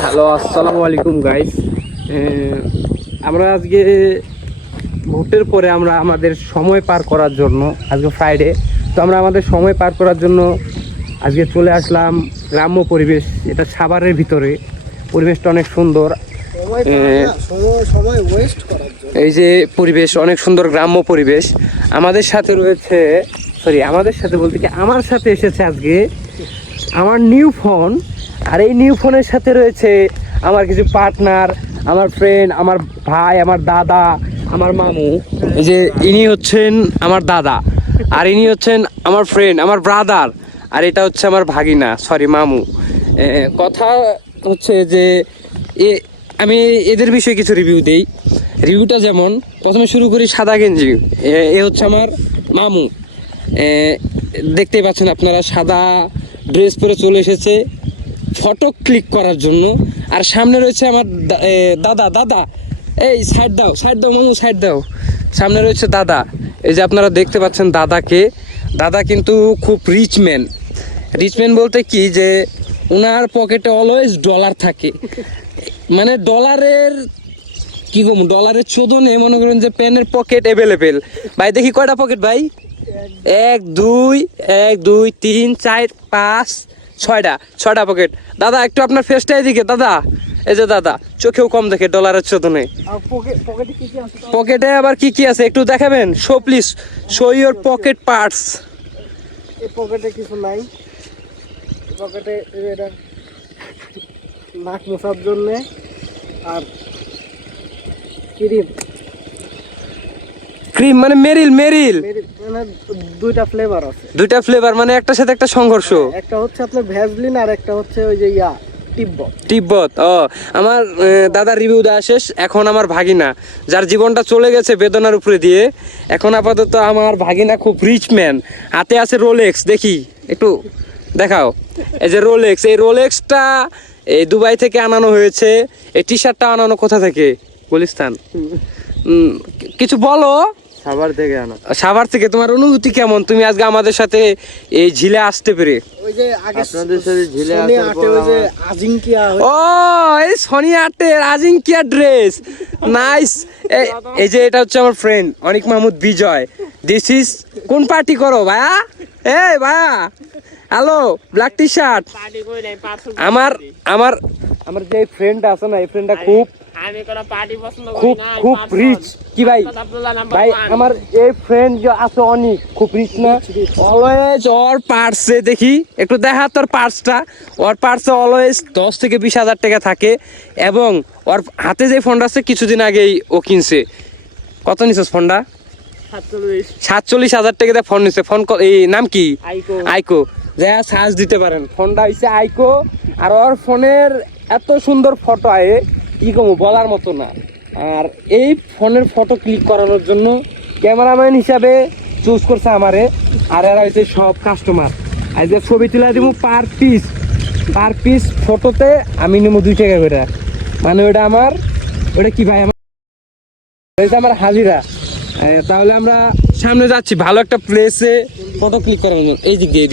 Hello, আসসালামু আলাইকুম guys. আমরা আজকে ভোটের পরে আমরা আমাদের সময় পার করার জন্য, আজকে ফ্রাইডে, তো আমরা আমাদের সময় পার করার জন্য আজকে চলে আসলাম গ্রাম্য পরিবেশ। এটা সাভারের ভিতরে, পরিবেশটা অনেক সুন্দর। এই যে পরিবেশ অনেক সুন্দর, গ্রাম্য পরিবেশ। আমাদের সাথে রয়েছে, আমাদের সাথে বলতে কি, আমার সাথে এসেছে আজকে আমার নিউ ফোন। আর এই নিউ ফোনের সাথে রয়েছে আমার কিছু পার্টনার, আমার ফ্রেন্ড, আমার ভাই, আমার দাদা, আমার মামু। এই যে ইনি হচ্ছেন আমার দাদা, আর ইনি হচ্ছেন আমার ফ্রেন্ড, আমার ব্রাদার, আর এটা হচ্ছে আমার ভাগিনা, মামু। কথা হচ্ছে যে আমি এদের বিষয়ে কিছু রিভিউ দেই। রিভিউটা যেমন, প্রথমে শুরু করি সাদা গেঞ্জি। এ হচ্ছে আমার মামু। দেখতেই পাচ্ছেন আপনারা, সাদা ড্রেস পরে চলে এসেছে ফটো ক্লিক করার জন্য। আর সামনে রয়েছে আমার দাদা, এই সাইড দাও মামু, সাইড দাও। সামনে রয়েছে দাদা। এই যে আপনারা দেখতে পাচ্ছেন দাদাকে। দাদা কিন্তু খুব রিচ ম্যান বলতে কি, যে ওনার পকেটে অলওয়েজ ডলার থাকে। মানে ডলারের কি গো, ডলারের চোদনে মনে করেন যে পেনের পকেট অ্যাভেলেবেল। ভাই দেখি কয়টা পকেট ভাই? 1 2 3 4 5 6টা পকেট। দাদা একটু আপনার ফেসটা এদিকে দাদা। এই যে দাদা চোখেও কম দেখে ডলারের চোদনে। পকেটে আবার কি আছে একটু দেখাবেন? Show please, show your pocket parts. এই পকেটে কিছু নাই। পকেটে এটা নাক মোছার জন্য আর ক্রিম মানে মেরিল মানে দুইটা ফ্লেভার আছে। মানে একটার সাথে একটা সংঘর্ষ। একটা হচ্ছে আপনার ভ্যাসলিন আর একটা হচ্ছে ওই যে তিব্বত। আমার দাদার রিভিউ দেওয়া শেষ। এখন আমার ভাগিনা, যার জীবনটা চলে গেছে বেদনার উপরে দিয়ে, এখন আপাতত আমার ভাগিনা খুব রিচ ম্যান। হাতে আছে রোলেক্স, দেখি একটু দেখাও। এই যে রোলেক্স, এই রোলেক্সটা এই দুবাই থেকে আনানো হয়েছে। এই টি শার্টটা আনানো কোথা থেকে? গুলিস্তান। কিছু বলো। সাভার থেকে। তোমার অনুভূতি কেমন? তুমি আজকে আমাদের সাথে এই ঝিলে আসতে পেরে? ওই যে আগে আপনাদের সাথে ঝিলে আসার পর ওই যে আজিঙ্কিয়া, এই সোনিয়া আটের আজিঙ্কিয়া ড্রেস, নাইস। এই যে এটা হচ্ছে আমার friend Anik Mahmud Bijoy. This is কোন পার্টি করো ভাইয়া? এই ভাইয়া, হ্যালো, ব্ল্যাক টি শার্ট। আমার আমার আমার যে ফ্রেন্ডটা আছে না, এই ফ্রেন্ডটা খুব রিচ। কি ভাই? ভাই আমার এই ফ্রেন্ড যে আছে অনেক খুব রিচ না, অলওয়েজ ওর পার্সে দেখি একটু দেখা তোর পার্সটা। ওর পার্সে অলওয়েজ 10 থেকে 20,000 টাকা থাকে। এবং ওর হাতে যে ফোনটা আছে কিছুদিন আগেই ও কিনছে। কত নিছিস ফোনটা? 47,000 টাকা দিয়ে ফোন নিছে। ফোন এই নাম কি? আইকো। যা সার্চ দিতে পারেন। ফোনটা হচ্ছে আইকো। আর ওর ফোনের এত সুন্দর ফটো আয়, কি কমু, বলার মতো না। আর এই ফোনের ফটো ক্লিক করানোর জন্য ক্যামেরাম্যান হিসাবে চুজ করছে আমারে। আর এরা হচ্ছে সব কাস্টমার। আর যে ছবি তুলে দিব পার পিস ফটোতে আমি নেবো 2 টাকা করে। মানে ওটা আমার, ওটা কি ভাই, আমার হাজিরা। তাহলে আমরা সামনে যাচ্ছি ভালো একটা প্লেসে ফটো ক্লিক করার জন্য। এই দিক দিয়ে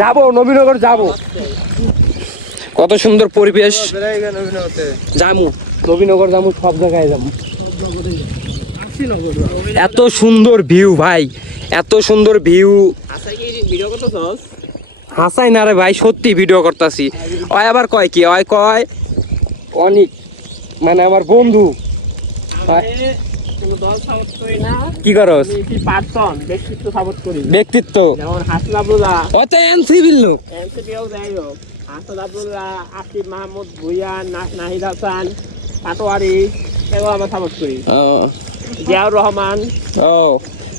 যাবো, নবীনগর যাবো। কত সুন্দর পরিবেশ। যাবো নবীনগর, যাবো, সব জায়গায় যাবো। এত সুন্দর ভিউ ভাই, এত সুন্দর ভিউ। হাসাই না রে ভাই, সত্যি ভিডিও করতেছি। ওই আবার কয় কি, ওই কয় অনেক, মানে আমার বন্ধু। কি করস? ব্যক্তিত্ব আসিফ মাহমুদ ভুইয়া, নাহিদ হাসান, পাটোয়ারি, এগুলো আমরা সাপোর্ট করি। জিয়াউর রহমান।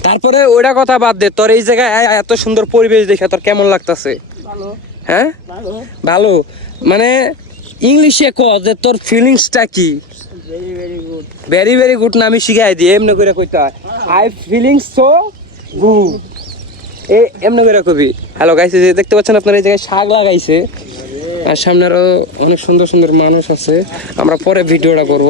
তারপরে ওইটা কথা বাদ দে, তোর এই জায়গায় এত সুন্দর পরিবেশ দেখে তোর কেমন লাগতেছে? হ্যাঁ, ভালো। মানে ইংলিশে ক যে তোর ফিলিংসটা কি? ভেরি ভেরি গুড না, আমি শিখাই দিই। এমনি করে কইতে হয়, আই ফিলিং সো গুড। এমনি করে কবি। হ্যালো গাইস, দেখতে পাচ্ছেন আপনারা এই জায়গায় শাক লাগাইছে। আর সামনে আরো অনেক সুন্দর সুন্দর মানুষ আছে। আমরা পরে ভিডিওটা করব।